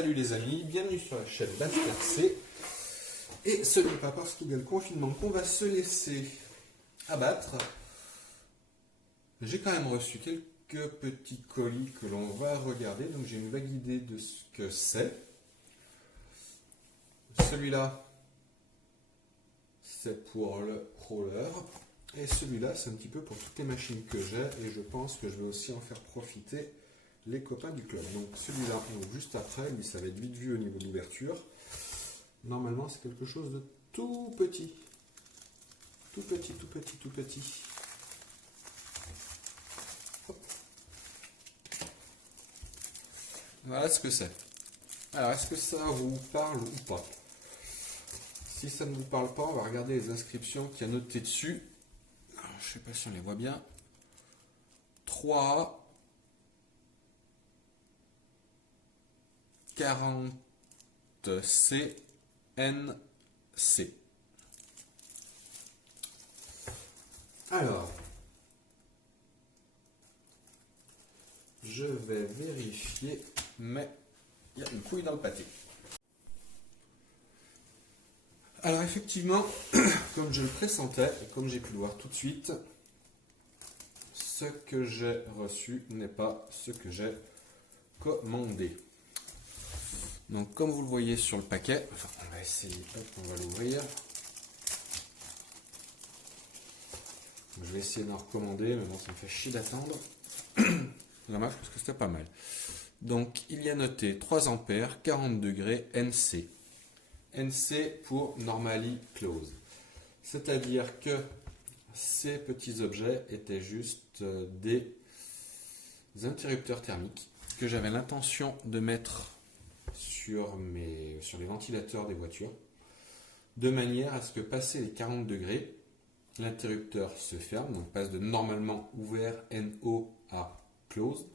Salut les amis, bienvenue sur la chaîne d'Intercé. Et ce n'est pas parce qu'il y a le confinement qu'on va se laisser abattre. J'ai quand même reçu quelques petits colis que l'on va regarder, donc j'ai une vague idée de ce que c'est. Celui-là, c'est pour le crawler. Et celui-là, c'est un petit peu pour toutes les machines que j'ai. Et je pense que je vais aussi en faire profiter les copains du club. Donc celui-là, on ouvre juste après. Lui, ça va être vite vu au niveau de l'ouverture. Normalement, c'est quelque chose de tout petit. Tout petit, tout petit, tout petit. Hop. Voilà ce que c'est. Alors, est-ce que ça vous parle ou pas? Si ça ne vous parle pas, on va regarder les inscriptions qu'il y a notées dessus. Alors, je ne sais pas si on les voit bien. 3 40 CNC. Alors, je vais vérifier, mais il y a une couille dans le pâté. Alors effectivement, comme je le pressentais et comme j'ai pu le voir tout de suite, ce que j'ai reçu n'est pas ce que j'ai commandé. Donc comme vous le voyez sur le paquet, enfin, on va essayer, hop, on va l'ouvrir. Je vais essayer d'en recommander, mais bon, ça me fait chier d'attendre. Dommage parce que c'était pas mal. Donc il y a noté 3 ampères, 40 degrés, NC. NC pour Normally Close. C'est-à-dire que ces petits objets étaient juste des interrupteurs thermiques que j'avais l'intention de mettre sur les ventilateurs des voitures, de manière à ce que passé les 40 degrés, l'interrupteur se ferme, donc passe de normalement ouvert NO à close,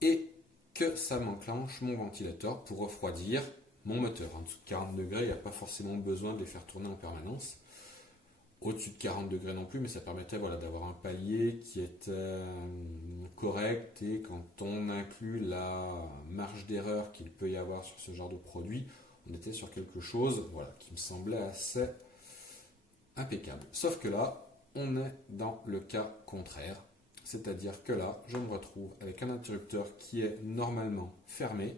et que ça m'enclenche mon ventilateur pour refroidir mon moteur. En dessous de 40 degrés, il n'y a pas forcément besoin de les faire tourner en permanence. Au-dessus de 40 degrés non plus, mais ça permettait d'avoir un palier qui était correct, et quand on inclut la marge d'erreur qu'il peut y avoir sur ce genre de produit, on était sur quelque chose qui me semblait assez impeccable. Sauf que là, on est dans le cas contraire. C'est-à-dire que là, je me retrouve avec un interrupteur qui est normalement fermé,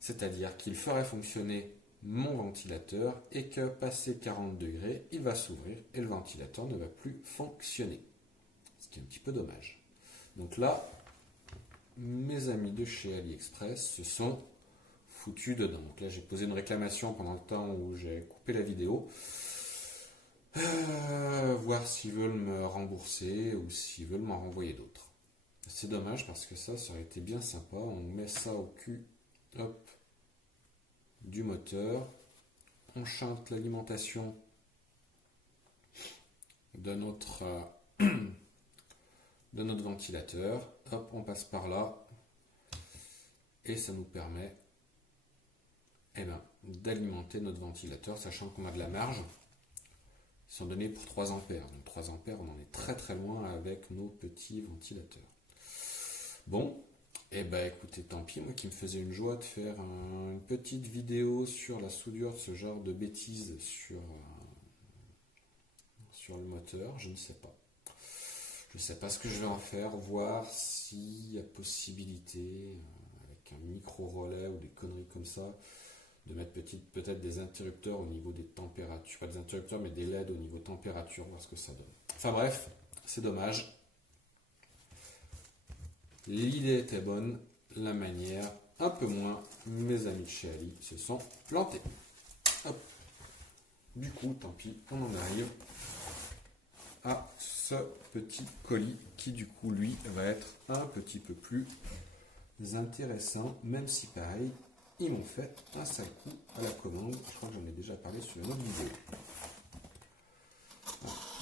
c'est-à-dire qu'il ferait fonctionner mon ventilateur et que passé 40 degrés, il va s'ouvrir et le ventilateur ne va plus fonctionner. Ce qui est un petit peu dommage. Donc là, mes amis de chez AliExpress se sont foutus dedans. Donc là, j'ai posé une réclamation pendant le temps où j'ai coupé la vidéo. Voir s'ils veulent me rembourser ou s'ils veulent m'en renvoyer d'autres. C'est dommage parce que ça aurait été bien sympa. On met ça au cul, hop, du moteur. On chante l'alimentation de notre ventilateur. Hop, on passe par là. Et ça nous permet d'alimenter notre ventilateur, sachant qu'on a de la marge. Ils sont donnés pour 3 ampères. Donc 3 ampères, on en est très très loin avec nos petits ventilateurs. Bon, écoutez, tant pis, moi qui me faisais une joie de faire une petite vidéo sur la soudure de ce genre de bêtises sur le moteur, je ne sais pas. Je ne sais pas ce que je vais en faire, voir s'il y a possibilité, avec un micro-relais ou des conneries comme ça, de mettre peut-être des interrupteurs au niveau des températures, pas des interrupteurs mais des LED au niveau température, voir ce que ça donne. Enfin bref, c'est dommage. L'idée était bonne, la manière un peu moins. Mes amis de chez Ali se sont plantés. Hop. Du coup, tant pis, on en arrive à ce petit colis qui du coup lui va être un petit peu plus intéressant, même si pareil, ils m'ont fait un sale coup à la commande. Je crois que j'en ai déjà parlé sur une autre vidéo.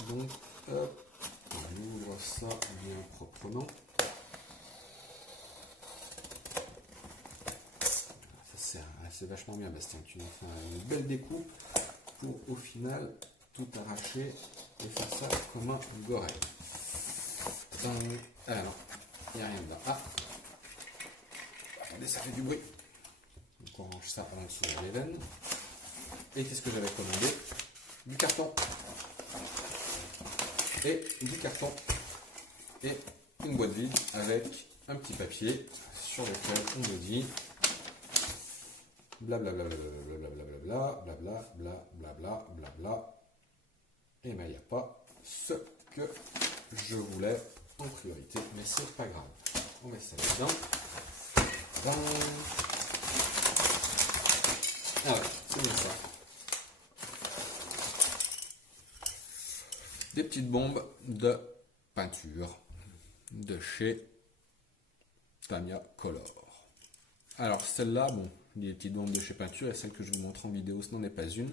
Donc, hop, on ouvre ça bien proprement. C'est vachement bien, Bastien. Tu nous fais une belle découpe pour au final tout arracher et faire ça comme un gorille. Ah non, il n'y a rien dedans. Ah, regardez, ça fait du bruit. Donc qu'on range ça en dessous de les veines. Et qu'est-ce que j'avais commandé? Du carton. Et du carton. Et une boîte vide avec un petit papier sur lequel on me dit blablabla, blablabla, blablabla, blablabla, blablabla. Et ben il n'y a pas ce que je voulais en priorité, mais c'est pas grave. On met ça dedans. Ah ouais, c'est bien ça. Des petites bombes de peinture de chez Tamiya Color. Alors celle-là, bon, les petites bombes de chez peinture et celle que je vous montre en vidéo, ce n'en est pas une.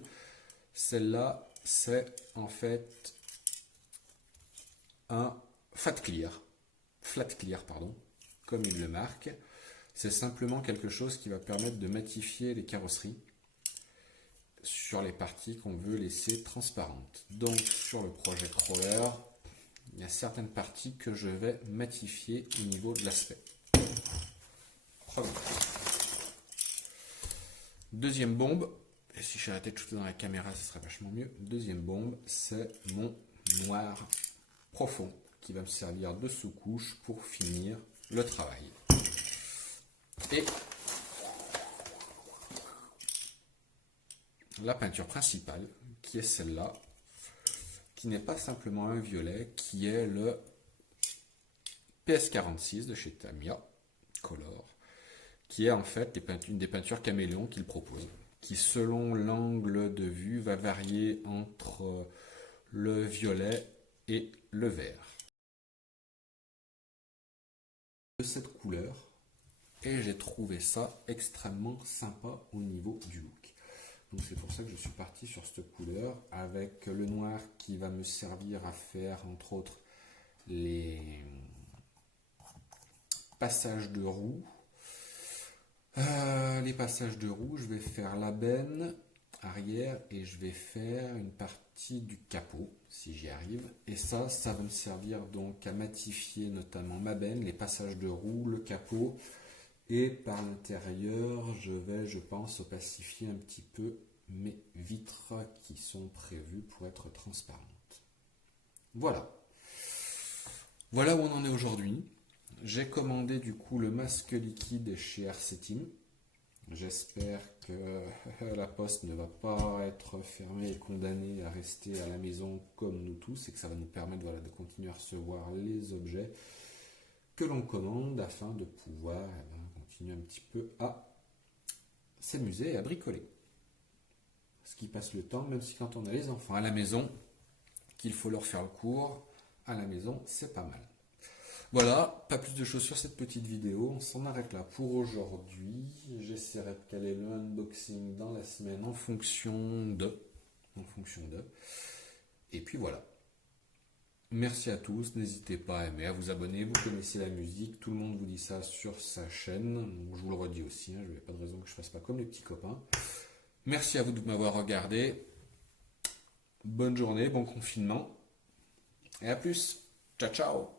Celle-là, c'est en fait un flat clear, pardon, comme il le marque. C'est simplement quelque chose qui va permettre de matifier les carrosseries sur les parties qu'on veut laisser transparentes. Donc sur le Project Roller, il y a certaines parties que je vais matifier au niveau de l'aspect. Deuxième bombe, et si j'arrêtais de shooter dans la caméra, ce serait vachement mieux. Deuxième bombe, c'est mon noir profond qui va me servir de sous-couche pour finir le travail. Et la peinture principale, qui est celle-là, qui n'est pas simplement un violet, qui est le PS46 de chez Tamiya Color, qui est en fait une des peintures caméléon qu'il propose, qui selon l'angle de vue va varier entre le violet et le vert. De cette couleur, et j'ai trouvé ça extrêmement sympa au niveau du look. Donc c'est pour ça que je suis parti sur cette couleur avec le noir qui va me servir à faire entre autres les passages de roue. Les passages de roue, je vais faire la benne arrière et je vais faire une partie du capot si j'y arrive. Et ça va me servir donc à matifier notamment ma benne, les passages de roue, le capot. Et par l'intérieur, je pense, opacifier un petit peu mes vitres qui sont prévues pour être transparentes. Voilà. Voilà où on en est aujourd'hui. J'ai commandé du coup le masque liquide chez RC Team. J'espère que la poste ne va pas être fermée et condamnée à rester à la maison comme nous tous et que ça va nous permettre de continuer à recevoir les objets que l'on commande afin de pouvoir continuer un petit peu à s'amuser et à bricoler. Ce qui passe le temps, même si quand on a les enfants à la maison, qu'il faut leur faire le cours, à la maison, c'est pas mal. Voilà, pas plus de choses sur cette petite vidéo, on s'en arrête là pour aujourd'hui. J'essaierai de caler le unboxing dans la semaine en fonction de. Et puis voilà. Merci à tous, n'hésitez pas à aimer, à vous abonner, vous connaissez la musique, tout le monde vous dit ça sur sa chaîne, je vous le redis aussi, je n'ai pas de raison que je ne fasse pas comme les petits copains. Merci à vous de m'avoir regardé, bonne journée, bon confinement, et à plus, ciao ciao.